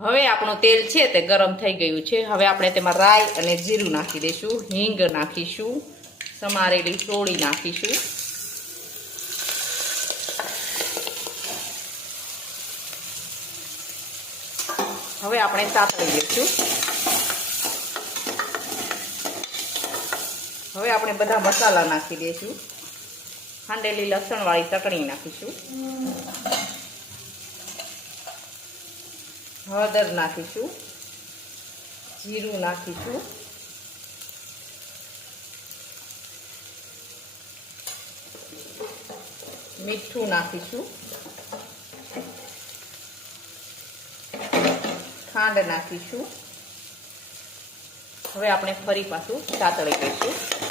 હવે આપણું તેલ છે તે ગરમ થઈ ગયું છે। હવે આપણે તેમાં રાઈ અને જીરું નાખી દઈશું, હિંગ નાખીશું, સમારેલી સોળી નાખીશું। હવે આપણે સાતળી દઈશું। હવે આપણે બધા મસાલા નાખી દઈશું। ખાંડેલી લસણવાળી ચટણી નાખીશું, હળદર નાખીશું, જીરું નાખીશું, મીઠું નાખીશું, ખાંડ નાખીશું। હવે આપણે ફરી પાછું સાતળી દઈશું।